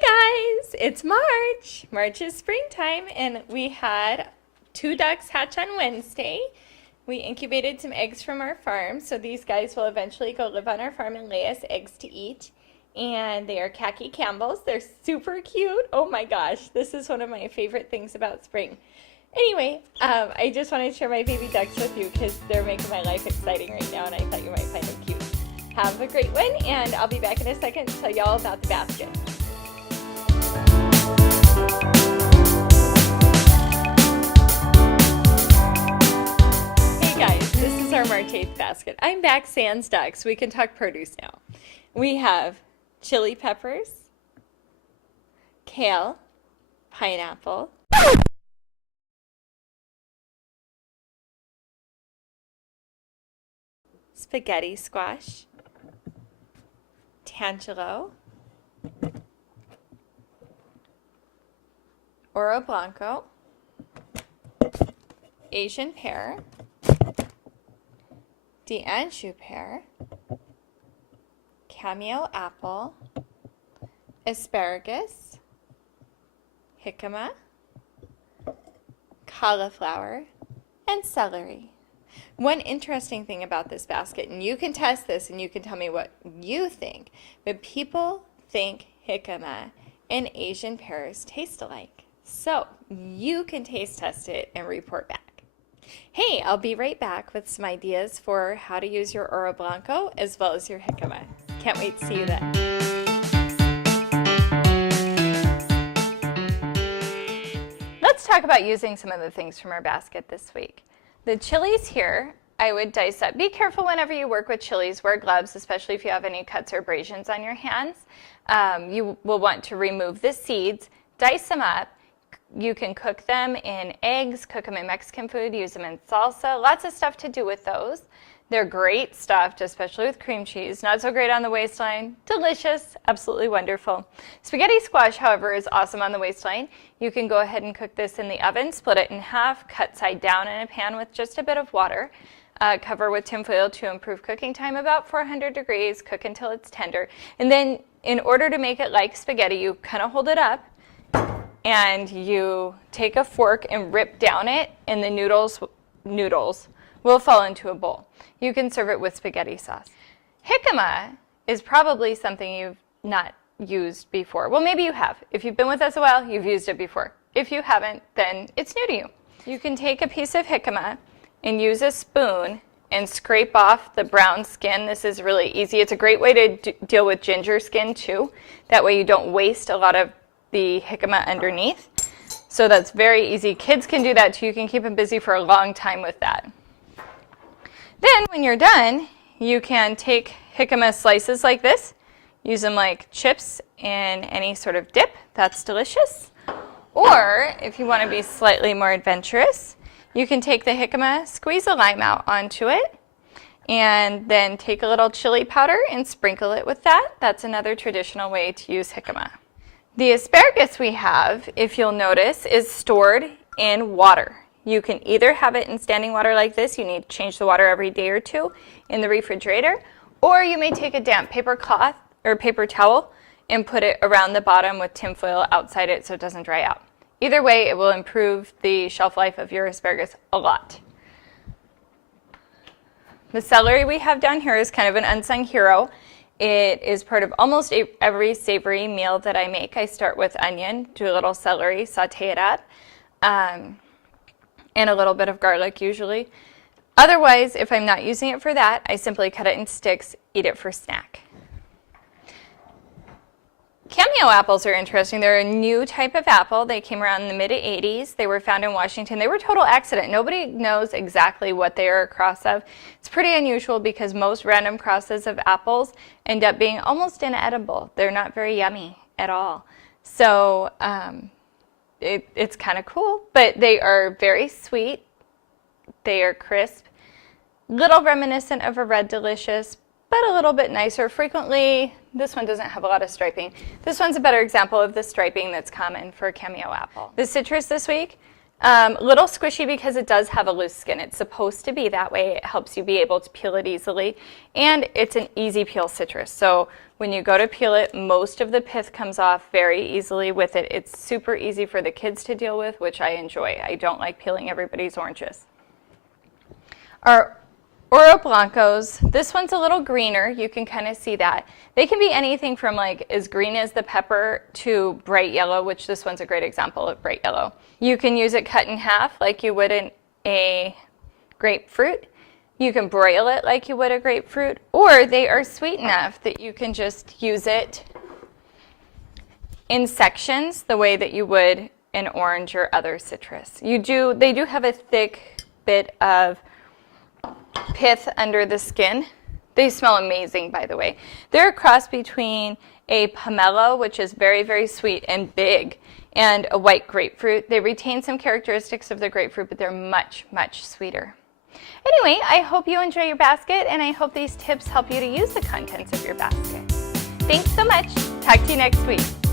Guys, it's March. March is springtime, and we had 2 ducks hatch on Wednesday. We incubated some eggs from our farm, so these guys will eventually go live on our farm and lay us eggs to eat. And they are khaki Campbells. They're super cute. Oh my gosh, this is one of my favorite things about spring. Anyway, I just wanted to share my baby ducks with you because they're making my life exciting right now, and I thought you might find them cute. Have a great one, and I'll be back in a second to tell y'all about the basket. Hey guys, this is our March 8th basket. I'm back sans ducks. We can talk produce now. We have chili peppers, kale, pineapple, spaghetti squash, tangelo, oro blanco, Asian pear, d'Anjou pear, cameo apple, asparagus, jicama, cauliflower, and celery. One interesting thing about this basket, and you can test this and you can tell me what you think, but people think jicama and Asian pears taste alike. So you can taste test it and report back. Hey, I'll be right back with some ideas for how to use your oro blanco as well as your jicama. Can't wait to see you then. Let's talk about using some of the things from our basket this week. The chilies here, I would dice up. Be careful whenever you work with chilies. Wear gloves, especially if you have any cuts or abrasions on your hands. You will want to remove the seeds, dice them up. You can cook them in eggs, cook them in Mexican food, use them in salsa. Lots of stuff to do with those. They're great stuffed, especially with cream cheese. Not so great on the waistline. Delicious, absolutely wonderful. Spaghetti squash, however, is awesome on the waistline. You can go ahead and cook this in the oven, split it in half, cut side down in a pan with just a bit of water. Cover with tinfoil to improve cooking time, about 400 degrees, cook until it's tender. And then in order to make it like spaghetti, you kind of hold it up and you take a fork and rip down it, and the noodles will fall into a bowl. You can serve it with spaghetti sauce. Jicama is probably something you've not used before. Well, maybe you have. If you've been with us a while, you've used it before. If you haven't, then it's new to you. You can take a piece of jicama and use a spoon and scrape off the brown skin. This is really easy. It's a great way to deal with ginger skin too. That way you don't waste a lot of the jicama underneath. So that's very easy. Kids can do that too. You can keep them busy for a long time with that. Then when you're done, you can take jicama slices like this, use them like chips in any sort of dip. That's delicious. Or if you want to be slightly more adventurous, you can take the jicama, squeeze a lime out onto it, and then take a little chili powder and sprinkle it with that. That's another traditional way to use jicama. The asparagus we have, if you'll notice, is stored in water. You can either have it in standing water like this, you need to change the water every day or two in the refrigerator, or you may take a damp paper cloth or paper towel and put it around the bottom with tinfoil outside it so it doesn't dry out. Either way, it will improve the shelf life of your asparagus a lot. The celery we have down here is kind of an unsung hero. It is part of almost every savory meal that I make. I start with onion, do a little celery, saute it up. And a little bit of garlic usually. Otherwise, if I'm not using it for that, I simply cut it in sticks, eat it for snack. Cameo apples are interesting. They're a new type of apple. They came around in the mid-'80s. They were found in Washington. They were a total accident. Nobody knows exactly what they are a cross of. It's pretty unusual because most random crosses of apples end up being almost inedible. They're not very yummy at all. So it's kind of cool, but they are very sweet. They are crisp, little reminiscent of a Red Delicious, but a little bit nicer. Frequently, this one doesn't have a lot of striping. This one's a better example of the striping that's common for a cameo apple. The citrus this week, little squishy because it does have a loose skin. It's supposed to be that way. It helps you be able to peel it easily, and it's an easy peel citrus. So When you go to peel it, most of the pith comes off very easily with it. It's super easy for the kids to deal with, which I enjoy. I don't like peeling everybody's oranges. Our Oro Blancos, this one's a little greener. You can kind of see that. They can be anything from like as green as the pepper to bright yellow, which this one's a great example of bright yellow. You can use it cut in half like you would in a grapefruit. You can broil it like you would a grapefruit, or they are sweet enough that you can just use it in sections the way that you would an orange or other citrus. They do have a thick bit of pith under the skin. They smell amazing, by the way. They're a cross between a pomelo, which is very, very sweet and big, and a white grapefruit. They retain some characteristics of the grapefruit, but they're much, much sweeter. Anyway, I hope you enjoy your basket, and I hope these tips help you to use the contents of your basket. Thanks so much. Talk to you next week.